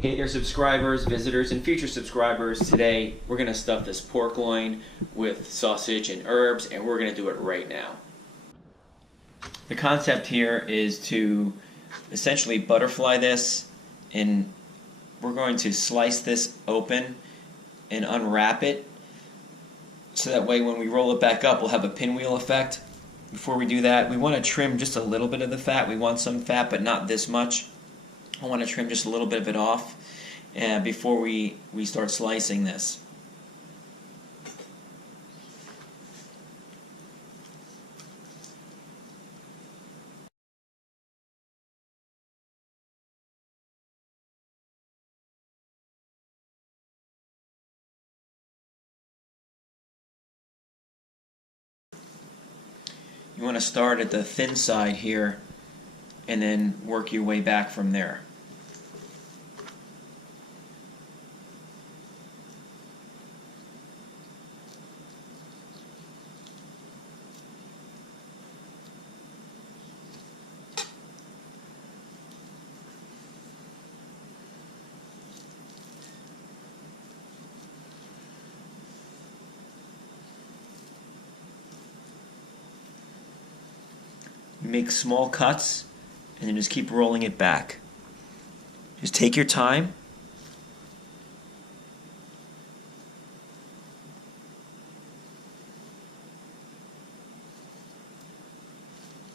Hey there, subscribers, visitors, and future subscribers. Today we're going to stuff this pork loin with sausage and herbs, and we're going to do it right now. The concept here is to essentially butterfly this, and we're going to slice this open and unwrap it so that way when we roll it back up we'll have a pinwheel effect. Before we do that, we want to trim just a little bit of the fat. We want some fat, but not this much. I want to trim just a little bit of it off before we start slicing this. You want to start at the thin side here and then work your way back from there. Make small cuts and then just keep rolling it back. Just take your time.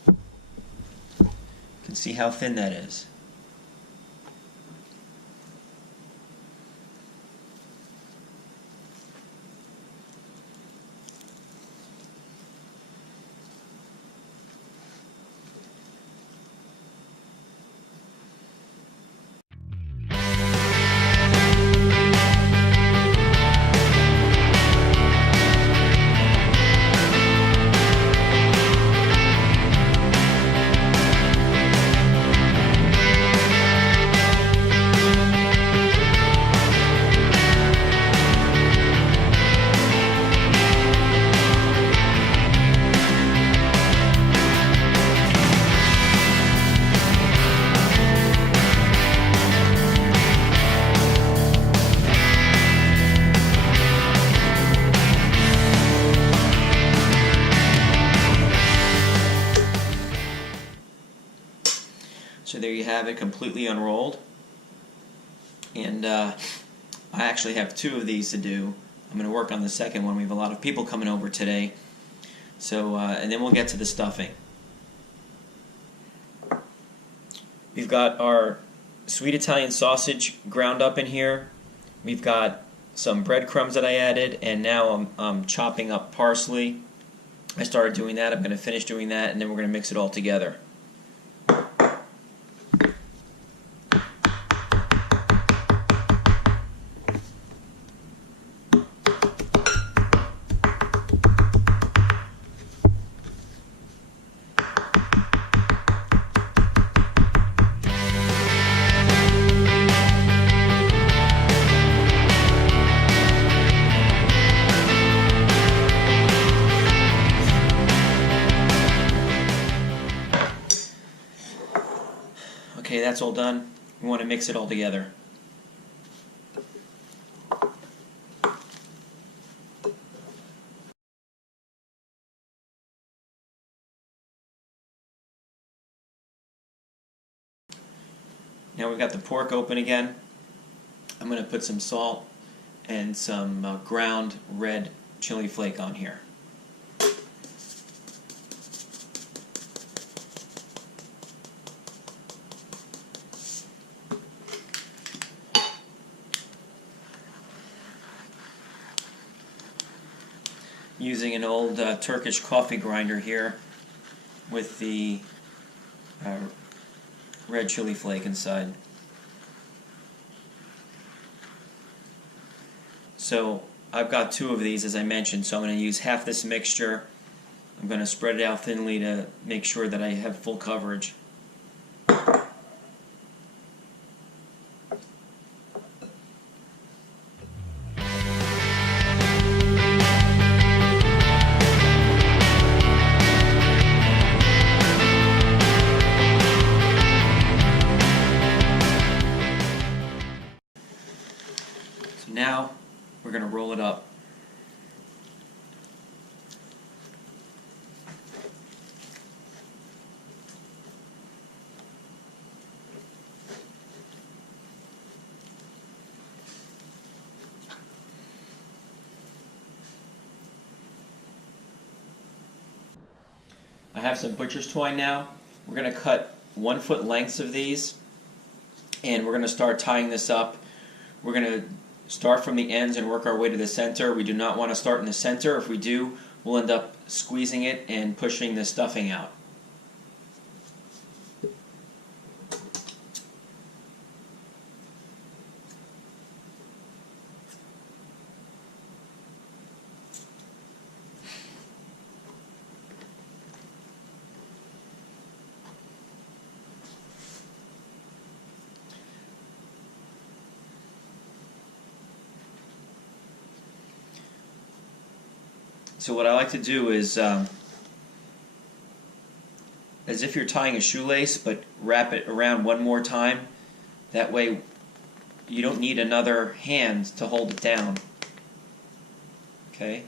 You can see how thin that is. So there you have it, completely unrolled. And I actually have two of these to do. I'm going to work on the second one. We have a lot of people coming over today. So, and then we'll get to the stuffing. We've got our sweet Italian sausage ground up in here. We've got some breadcrumbs that I added, and now I'm chopping up parsley. I started doing that. I'm going to finish doing that, and then we're going to mix it all together. Okay, that's all done. We want to mix it all together. Now we've got the pork open again. I'm going to put some salt and some ground red chili flake on here. Using an old Turkish coffee grinder here with the red chili flake inside. So I've got two of these, as I mentioned, so I'm going to use half this mixture. I'm going to spread it out thinly to make sure that I have full coverage. Now we're going to roll it up. I have some butcher's twine now. We're going to cut 1 foot lengths of these, and we're going to start tying this up. We're going to start from the ends and work our way to the center. We do not want to start in the center. If we do, we'll end up squeezing it and pushing the stuffing out. So what I like to do is, as if you're tying a shoelace, but wrap it around one more time. That way you don't need another hand to hold it down. Okay?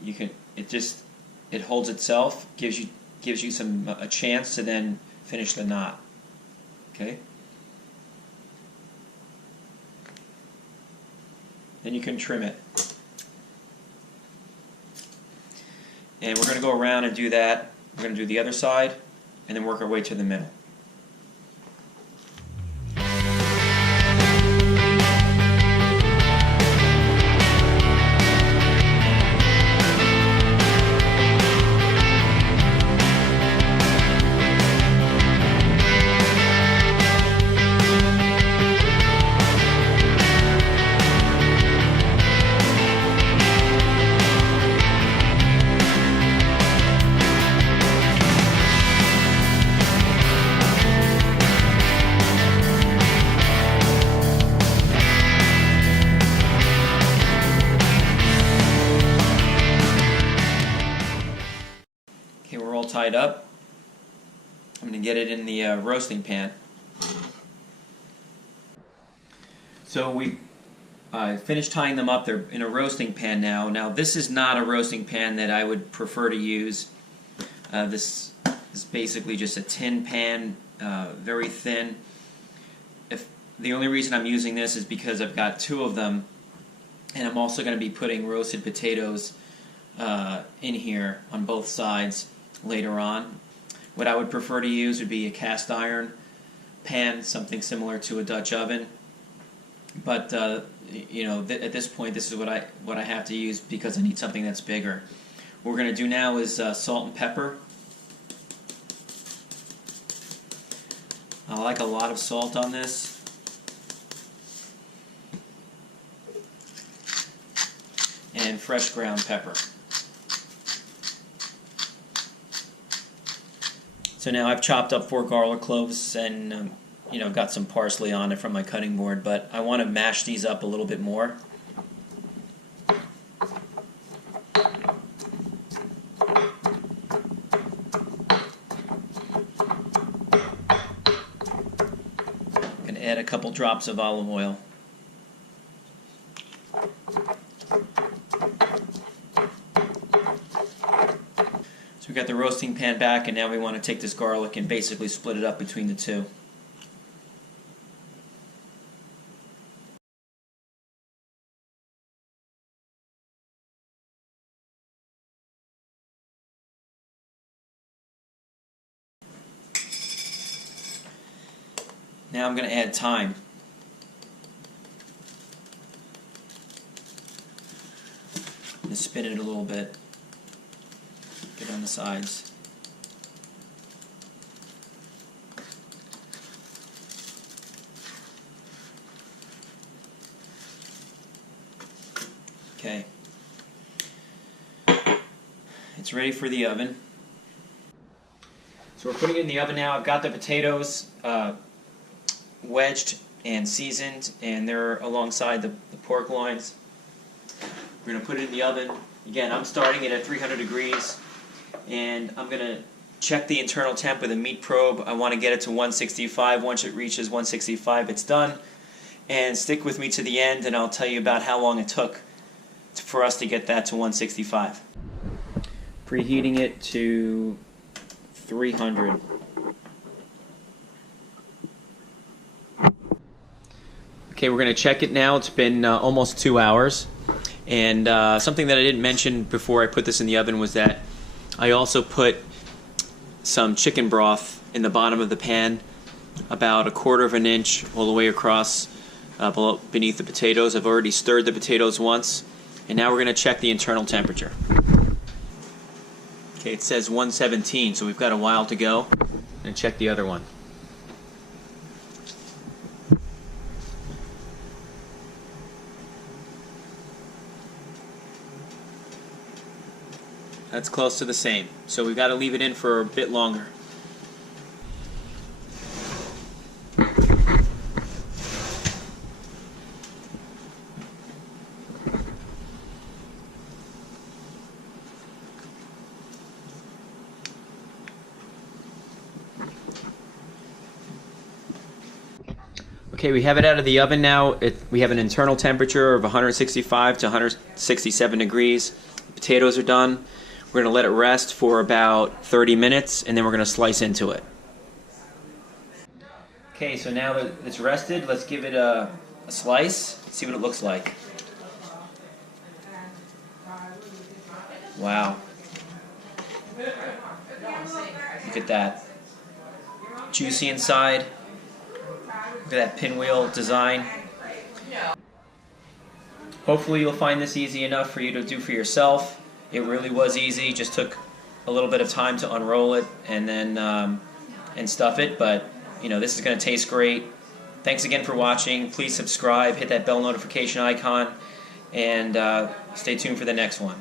You can, it holds itself, gives you a chance to then finish the knot. Okay? Then you can trim it. And we're going to go around and do that. We're going to do the other side and then work our way to the middle. Okay, we're all tied up. I'm going to get it in the roasting pan. So we finished tying them up. They're in a roasting pan now. Now this is not a roasting pan that I would prefer to use. This is basically just a tin pan, very thin. The only reason I'm using this is because I've got 2 of them, and I'm also going to be putting roasted potatoes in here on both sides later on. What I would prefer to use would be a cast iron pan, something similar to a Dutch oven. But you know, at this point, this is what I have to use because I need something that's bigger. What we're going to do now is salt and pepper. I like a lot of salt on this. And fresh ground pepper. So now I've chopped up 4 garlic cloves and you know, got some parsley on it from my cutting board, but I want to mash these up a little bit more. I'm going to add a couple drops of olive oil. So we got the roasting pan back, and now we want to take this garlic and basically split it up between the 2. Now I'm going to add thyme. And spin it a little bit. Get on the sides. Okay. It's ready for the oven. So we're putting it in the oven now. I've got the potatoes wedged and seasoned, and they're alongside the pork loins. We're going to put it in the oven. Again, I'm starting it at 300 degrees, and I'm going to check the internal temp with a meat probe. I want to get it to 165. Once it reaches 165, it's done. and stick with me to the end, and I'll tell you about how long it took for us to get that to 165. Preheating it to 300. Okay, we're going to check it now. It's been almost 2 hours. And something that I didn't mention before I put this in the oven was that I also put some chicken broth in the bottom of the pan, about 1/4 of an inch all the way across beneath the potatoes. I've already stirred the potatoes once, and now we're going to check the internal temperature. Okay, it says 117, so we've got a while to go. And check the other one. That's close to the same, so we've got to leave it in for a bit longer. Okay, we have it out of the oven now. We have an internal temperature of 165 to 167 degrees. The potatoes are done. We're going to let it rest for about 30 minutes, and then we're going to slice into it. Okay, so now that it's rested, let's give it a slice, see what it looks like. Wow. Look at that. Juicy inside. Look at that pinwheel design. Hopefully you'll find this easy enough for you to do for yourself. It really was easy, just took a little bit of time to unroll it and then and stuff it, but you know, this is going to taste great. Thanks again for watching. Please subscribe, hit that bell notification icon, and stay tuned for the next one.